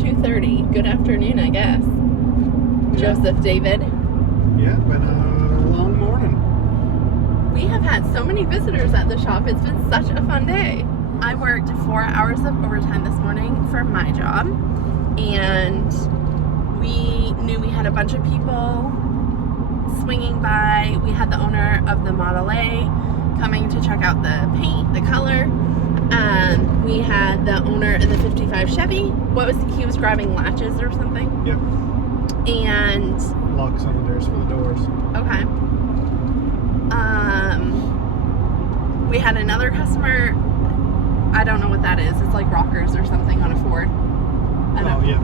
2:30. Good afternoon, I guess. Yeah. Joseph, David. Yeah, been a long morning. We have had so many visitors at the shop. It's been such a fun day. I worked 4 hours of overtime this morning for my job, and we knew we had a bunch of people swinging by. We had the owner of the Model A coming to check out the paint, the color. We had the owner of the 55 Chevy. He was grabbing latches or something? Yep. And Locks on the doors for the doors. okay. We had another customer. I don't know what that is. It's like rockers or something on a Ford. I don't Yeah.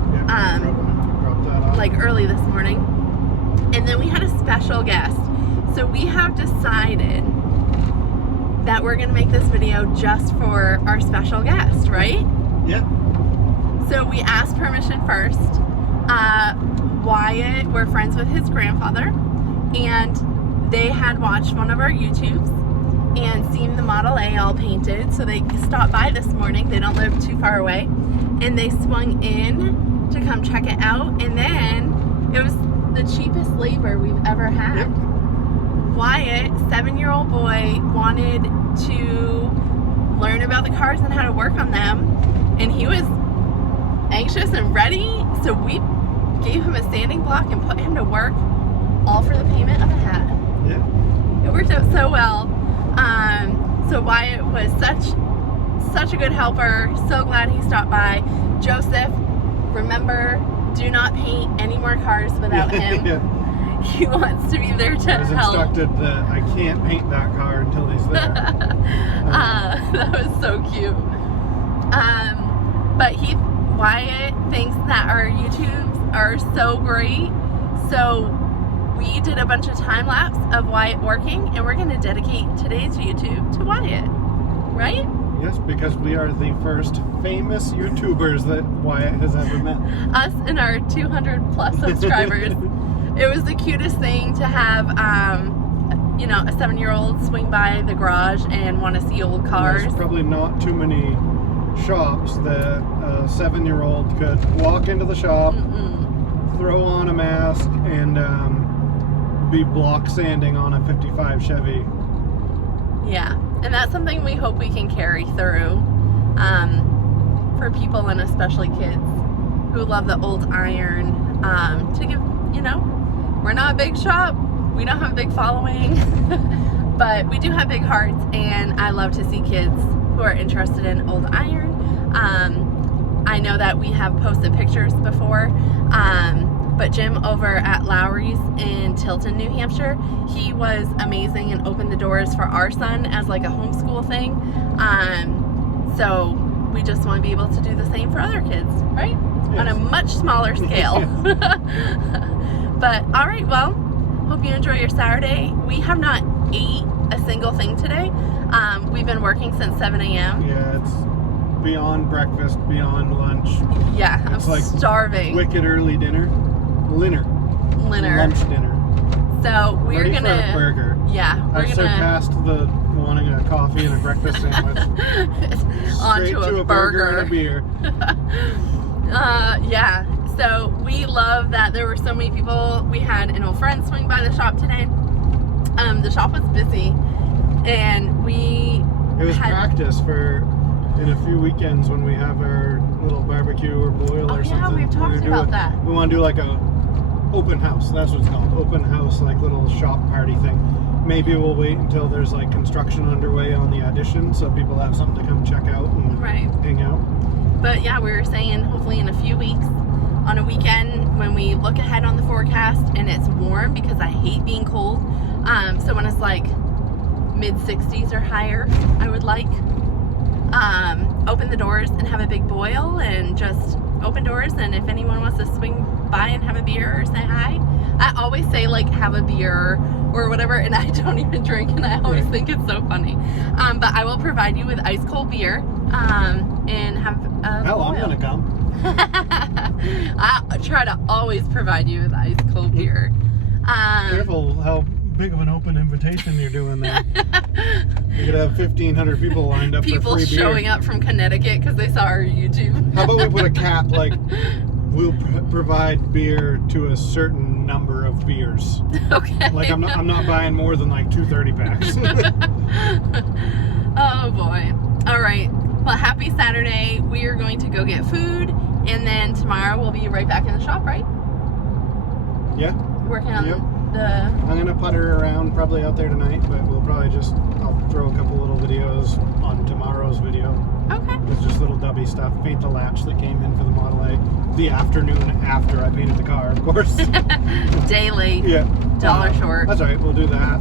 Drop that off. like early this morning. And then we had a special guest. So we have decided that we're going to make this video just for our special guest, right? Yeah. So we asked permission first. Wyatt, we're friends with his grandfather, and they had watched one of our YouTubes and seen the Model A all painted, so they stopped by this morning. They don't live too far away, and they swung in to come check it out, and then it was the cheapest labor we've ever had. Yep. Wyatt, 7-year-old boy, wanted to learn about the cars and how to work on them, and he was anxious and ready, so we gave him a standing block and put him to work, all for the payment of a hat. Yeah. It worked out so well. So Wyatt was such a good helper. So glad he stopped by. Joseph, remember, do not paint any more cars without him. Yeah. He wants to be there to I was help. instructed that I can't paint that car until he's there. That was so cute. But Wyatt thinks that our YouTubes are so great. So we did a bunch of time lapse of Wyatt working, and we're going to dedicate today's YouTube to Wyatt, right? Yes, because we are the first famous YouTubers that Wyatt has ever met. Us and our 200 plus subscribers. It was the cutest thing to have, a 7-year-old swing by the garage and want to see old cars. There's probably not too many shops that a 7-year-old could walk into the shop, throw on a mask, and be block sanding on a 55 Chevy. Yeah, and that's something we hope we can carry through for people, and especially kids who love the old iron, to give, we're not a big shop, we don't have a big following, but we do have big hearts, and I love to see kids who are interested in old iron. I know that we have posted pictures before, but Jim over at Lowry's in Tilton, New Hampshire, he was amazing and opened the doors for our son as like a homeschool thing. So we just want to be able to do the same for other kids, right? Yes. On a much smaller scale. But all right, well, hope you enjoy your Saturday. We have not ate a single thing today. We've been working since 7 a.m. Yeah, it's beyond breakfast, beyond lunch. Yeah, it's I'm like starving. Wicked early dinner. Lunch dinner. So we're ready gonna for a burger. Yeah, I've surpassed the wanting a coffee and a breakfast sandwich. onto to a burger and a beer. Yeah. So we love that there were so many people. We had an old friend swing by the shop today. The shop was busy, and it was practice for in a few weekends when we have our little barbecue or boil or something. Yeah, we've talked about that. We want to do like a open house. That's what it's called. Open house, like little shop party thing. Maybe we'll wait until there's like construction underway on the addition, so people have something to come check out and hang out. But yeah, we were saying hopefully in a few weeks, on a weekend when we look ahead on the forecast and it's warm, because I hate being cold. So when it's like mid-60s or higher, I would like open the doors and have a big boil, and just open doors, and if anyone wants to swing by and have a beer or say hi. I always say like have a beer or whatever, and I don't even drink, and I always think it's so funny. But I will provide you with ice cold beer and have a Hell, boil. I'm gonna come. I try to always provide you with ice cold beer. Careful how big of an open invitation you're doing there. You could have 1,500 people lined up People for free beer. showing up from Connecticut because they saw our YouTube. How about we put a cap, like, we'll provide beer to a certain number of beers. Okay. Like, I'm not buying more than like 2 30 packs. Oh boy. All right. Well, happy Saturday. We are going to go get food, and then tomorrow we'll be right back in the shop, right? Yeah. Working on Yep. the... I'm gonna putter around probably out there tonight, but we'll probably I'll throw a couple little videos on tomorrow's video. Okay. It's just little dubby stuff. Paint the latch that came in for the Model A the afternoon after I painted the car, of course. Day late. Yeah. Dollar short. That's all right. We'll do that.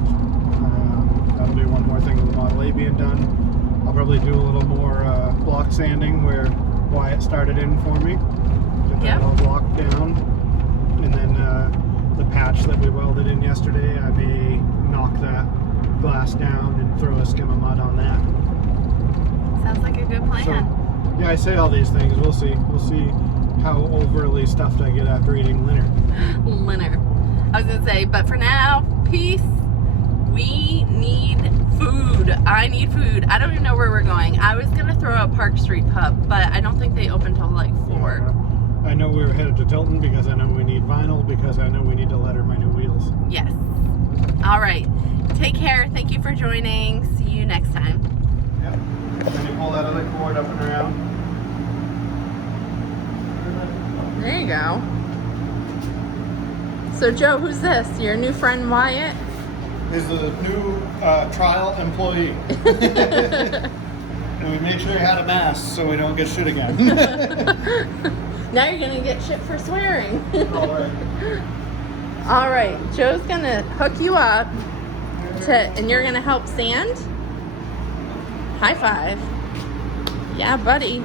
That'll be one more thing with the Model A being done. I'll probably do a little more block sanding where Wyatt started in for me. Get that all blocked down. And then the patch that we welded in yesterday, I may knock that glass down and throw a skim of mud on that. Sounds like a good plan. So, yeah, I say all these things. We'll see. We'll see how overly stuffed I get after eating dinner. Dinner. I was gonna say, but for now, peace. We need food. I need food. I don't even know where we're going. I was gonna throw a Park Street pub, but I don't think they open till like 4. I know we were headed to Tilton because I know we need vinyl, because I know we need to letter my new wheels. Yes. All right. Take care. Thank you for joining. See you next time. Yep. Then you pull that other cord up and around. There you go. So Joe, who's this? Your new friend Wyatt? Is the new trial employee. And we made sure he had a mask so we don't get shit again. Now you're gonna get shit for swearing. All right. All right, Joe's gonna hook you up and you're gonna help sand. High five. Yeah, buddy.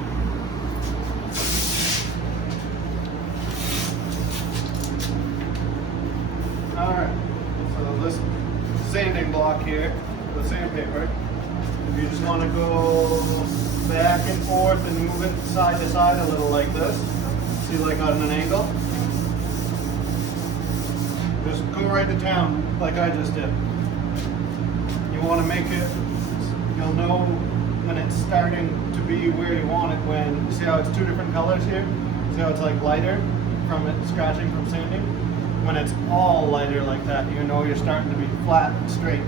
All right. So this sanding block here, the sandpaper, you just want to go back and forth and move it side to side a little like this. See, like on an angle. Just go right to town like I just did. You want to make it, you'll know when it's starting to be where you want it when, you see how it's 2 different colors here? See how it's like lighter from it scratching from sanding? When it's all lighter like that, you know you're starting to be flat and straight.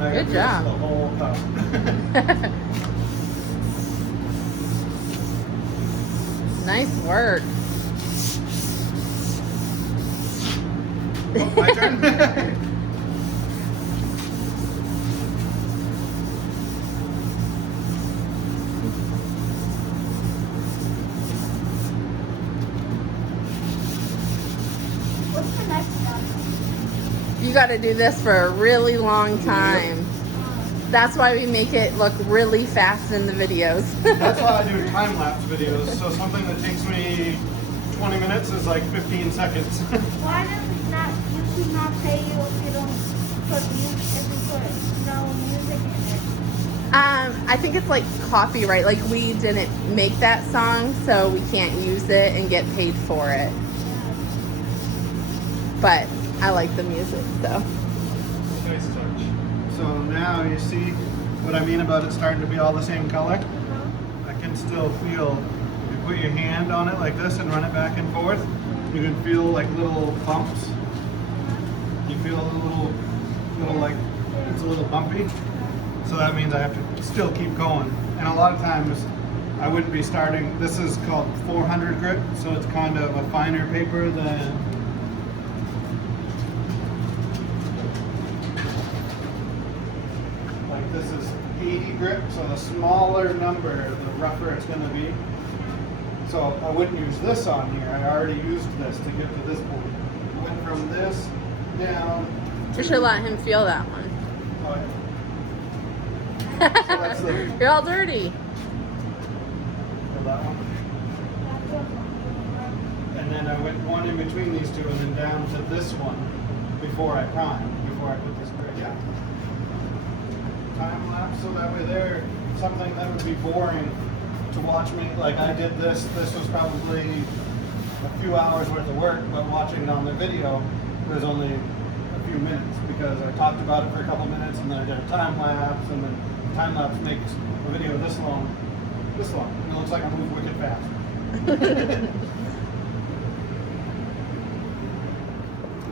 Good job. The whole cup. Nice work. Oh, my turn. What's the next one? You gotta do this for a really long time. That's why we make it look really fast in the videos. That's why I do time-lapse videos. So something that takes me 20 minutes is like 15 seconds. Why does not YouTube not pay you if you don't put no music in it? I think it's like copyright. Like we didn't make that song, so we can't use it and get paid for it. But I like the music, so. Nice touch. So now you see what I mean about it starting to be all the same color? I can still feel, if you put your hand on it like this and run it back and forth, you can feel like little bumps. You feel a little like, it's a little bumpy. So that means I have to still keep going. And a lot of times I wouldn't be starting, this is called 400 grit, so it's kind of a finer paper than this is 80 grit, so the smaller number, the rougher it's going to be. So I wouldn't use this on here. I already used this to get to this point. Went from this down. You should let him feel that one. Oh, yeah. So that's the, You're all dirty. feel that one. And then I went one in between these two and then down to this one before I primed, before I put this grit. Yeah. Time lapse, so that way there, something that would be boring to watch me, like I did this was probably a few hours worth of work, but watching it on the video was only a few minutes because I talked about it for a couple minutes and then I did a time lapse, and then the time lapse makes a video this long, and it looks like I move wicked fast.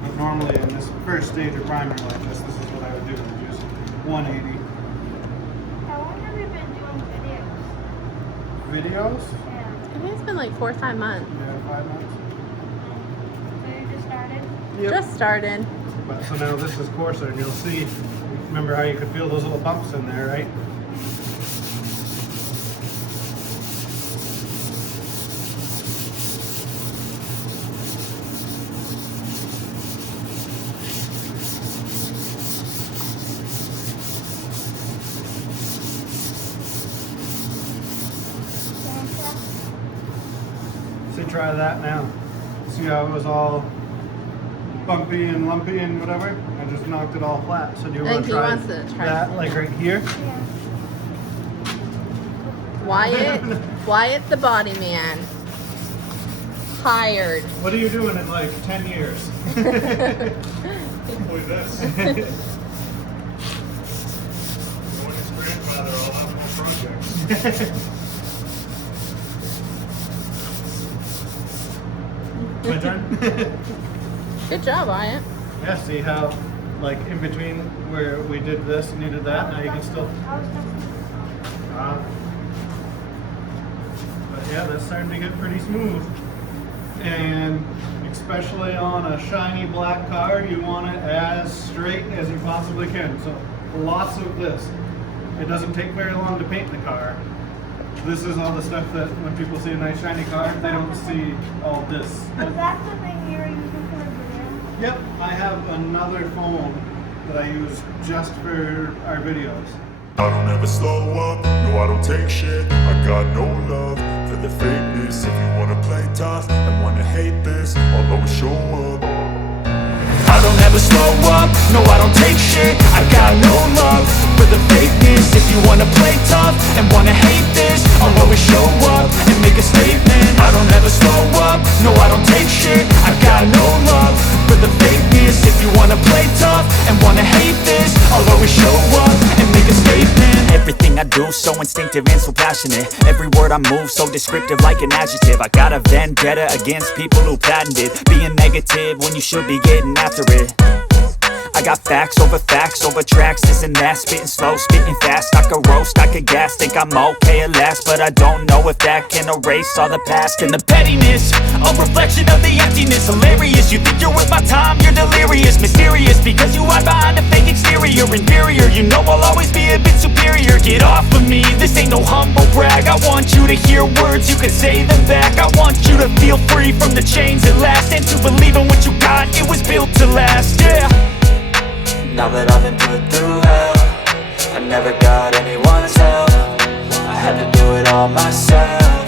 But normally in this first stage of primer like this is what I would do, just 180. How long have you been doing videos? Videos? Yeah. I think it's been like 4 or 5 months. Yeah, 5 months. So you just started? Yep. Just started. But so now this is coarser, and you'll see, remember how you could feel those little bumps in there, right? So try that now. See how it was all bumpy and lumpy and whatever? I just knocked it all flat. So do you I want think to he try wants to try that, like right here? Yeah. Wyatt the body man. Hired. What are you doing in like 10 years? Hopefully this. Knowing his grandfather, I'll have more projects. My turn? Good job, Wyatt. Yeah, see how, like, in between where we did this and you did that, now you can still... I was talking. But yeah, that's starting to get pretty smooth. And especially on a shiny black car, you want it as straight as you possibly can. So lots of this. It doesn't take very long to paint the car. This is all the stuff that when people see a nice shiny car, they don't see all this. Is that the thing you were using for the video? Yep, I have another phone that I use just for our videos. I don't ever slow up, no I don't take shit. I got no love for the fakeness. If you wanna play tough and wanna hate this, I'll always show up. I don't ever slow up, no I don't take shit. I got no love for the fakeness. If you wanna play tough and wanna hate this, I'll always show up and make a statement. I don't ever slow up, no I don't take shit. I got no love for the fakeness. If you wanna play tough and wanna hate this, I'll always show up and make a statement. Everything I do so instinctive and so passionate. Every word I move so descriptive like an adjective. I got a vendetta against people who patented being negative when you should be getting after it. I got facts over tracks, this and that. Spitting slow, spitting fast, I could roast, I could gas. Think I'm okay at last, but I don't know if that can erase all the past. And the pettiness, a reflection of the emptiness. Hilarious, you think you're worth my time, you're delirious. Mysterious, because you hide behind a fake exterior. Inferior, you know I'll always be a bit superior. Get off of me, this ain't no humble brag. I want you to hear words, you can say them back. I want you to feel free from the chains at last, and to believe in what you got, it was built to last, yeah. Now that I've been put through hell, I never got anyone's help. I had to do it all myself.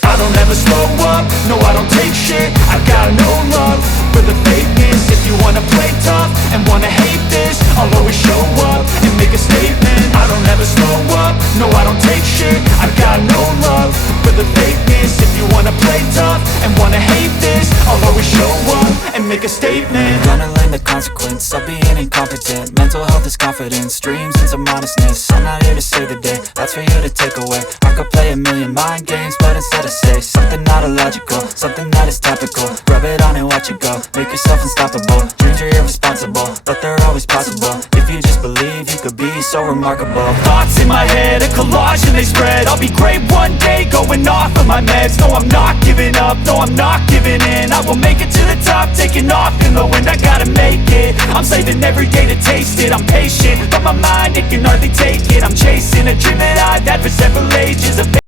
I don't ever slow up, no I don't take shit. I got no love for the fakeness. If you wanna play tough and wanna hate this, I'll always show up and make a statement. I don't ever slow up, no I don't take shit. I got no love for the fakeness. If you wanna play tough and wanna hate this, I'll always show up and make a statement. Gonna learn the consequence of being incompetent. Mental health is confidence, dreams and some honestness. I'm not here to save the day, that's for you to take away. I could play a million mind games, but instead I say something not illogical, something that is topical. Rub it on and watch it go, make yourself unstoppable. Dreams are irresponsible, but they're always possible. If you just believe, you could be so remarkable. Thoughts in my head, a collage and they spread. I'll be great one day, going off of my meds. No, I'm not giving up, no, I'm not giving in. I will make it to the top, taking off in the wind. I gotta make it, I'm saving every day to taste it. I'm patient, but my mind, it can hardly take it. I'm chasing a dream that I've had for several ages.